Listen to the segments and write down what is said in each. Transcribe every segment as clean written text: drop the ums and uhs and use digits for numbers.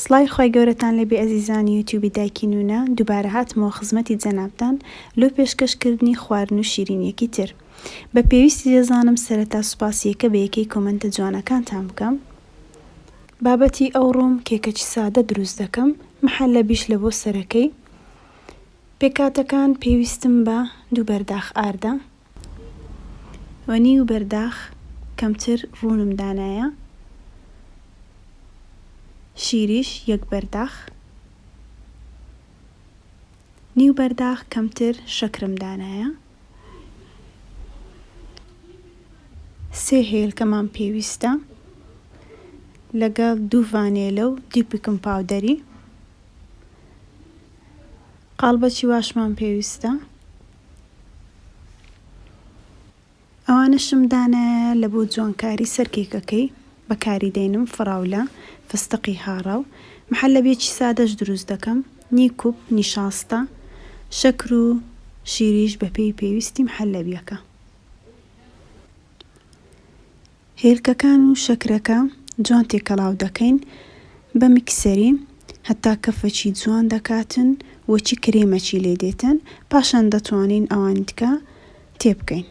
سڵای خۆی گەورەتان لەبێ ئەزیزانی یوتیوبی دایکی نونا دووبارە هاتمەوە خزمەتی جەنابتان لۆ پێشکەشکردنی خواردن و شیرینیەکی تر. بە پێویستی دەزانم سەرەتا سوپاسیەکە بە یەکەی کۆمەنتە جوانەکانتان بکەم. بابەتی ئەوڕۆم کێکەکی سادە دروست دەکەم، محەلەبیش لە بۆ سەرەکەی. پێکاتەکان پێویستم بە 2 بەرداخ ئاردە، وەنی و بەرداخ کەمتر ڕوونم دانایە، شیریش 1 بەرداخ، نیو بەرداخ کەمتر شەکرم دانایە، 3 هێلکەمان پێویستە لەگەڵ 2 ڤانێلە و 2 بیکینگ پاودەری، قاڵبەکی واشمان پێویستە. ئەوانەشم دانایە لە بۆ جوانکاری سەر کێکەکەی بەکاری دێنم. فراولە، فستقی هاڕاو، محەلەبێکی سادەش دروست دەکەم، نیکوب، نیشاستە، شەکر و شیریش بە پێی پێویستی محەلەبیەکە. هێلکەکان و شەکرەکە جوان تێکەڵاو دەکەین بە میکسەری هەتا کەفەکی جوان دەکاتن وەچی کرێمەکی لێ دێتن، پاشان دەتوانین ئەوانی دیکە تێبکەین.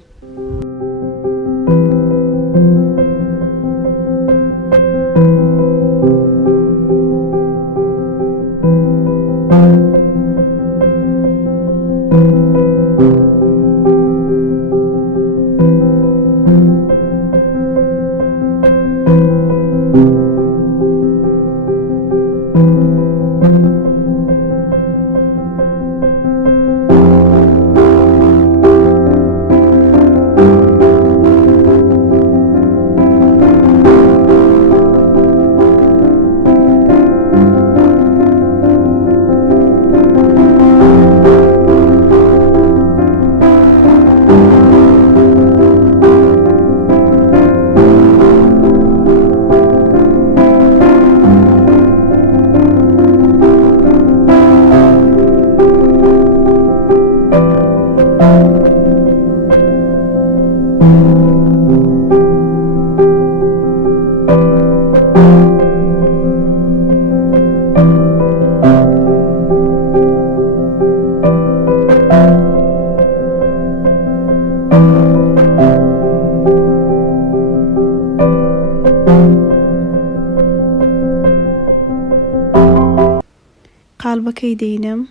قاڵبەکەی دەینم،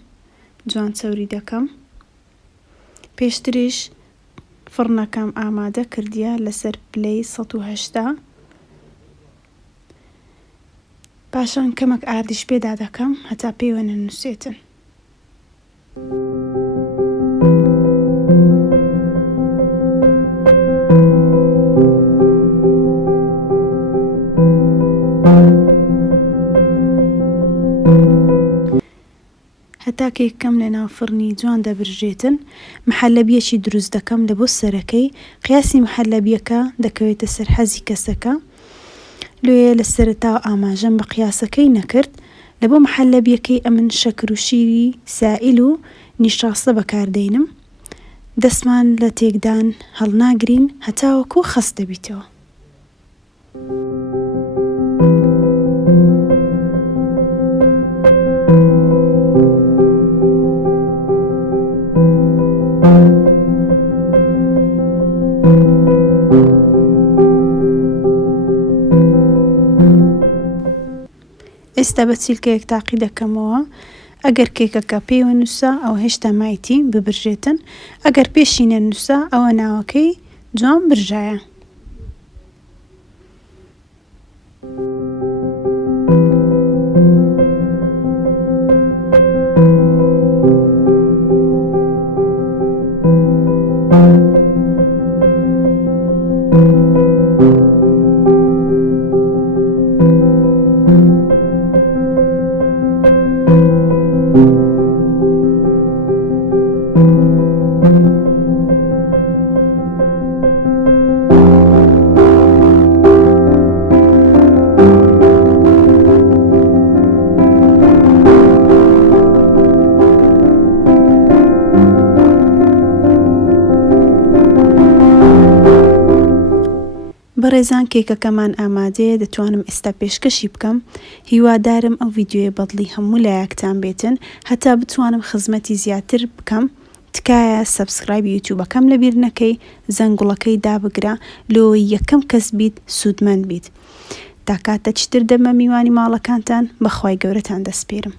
جوان چەوری دەکەم. پێشتریش فڕنەکەم ئامادە کردیە لەسەر پلەی 180. پاشان کەمێک ئاردیش پێدا دەکەم هەتا پێوە نەنووسێتن. هەتا کێکەکەم لە ناو فڕنی جوان دەبرژێتن، محەلەبیەکی دروست دەکەم لە بۆ سەرەکەی. قیاسی محەلەبیەکە دەکەوێتە سەر حەزی کەسەکە. لێیە لە سەرەتا ئاماژەم بە قیاسەکەی نەکرد، لە بۆ محەلەبیەکەی ئەمن شەکر و شیری سائیل و نیشاستە بەکاردێنم. دەستمان لە تێکدان هەڵناگرین هەتاوەکو خەس دەبیتەوە. ئێستا بە چیلکەیەک تاقی دەکەمەوە. ئەگەر کێکەکە پێوە نووسە ئەو هێشتا مایتی ببرژێتن، ئەگەر پێشی نەنووسە ئەوە ناوەکەی جوان برژایە. بەڕێزان کێکەکەمان ئامادەیە، دەتوانم ئێستا پێشکەشی بکەم. هیوادارم ئەو ڤیدیۆیە بەدڵی هەموو لایەکتان بێتن، هەتا بتوانم خزمەتی زیاتر بکەم. تکایە سەبسکرایبی یوتیوبەکەم لەبیر نەکەی، زەنگوڵەکەی دابگرە، لەوەی یەکەم کەس بیت سوودمەند بیت. تا کاتە چتر دەمە میوانی ماڵەکانتان، بەخوای گەورەتان دەسپێرم.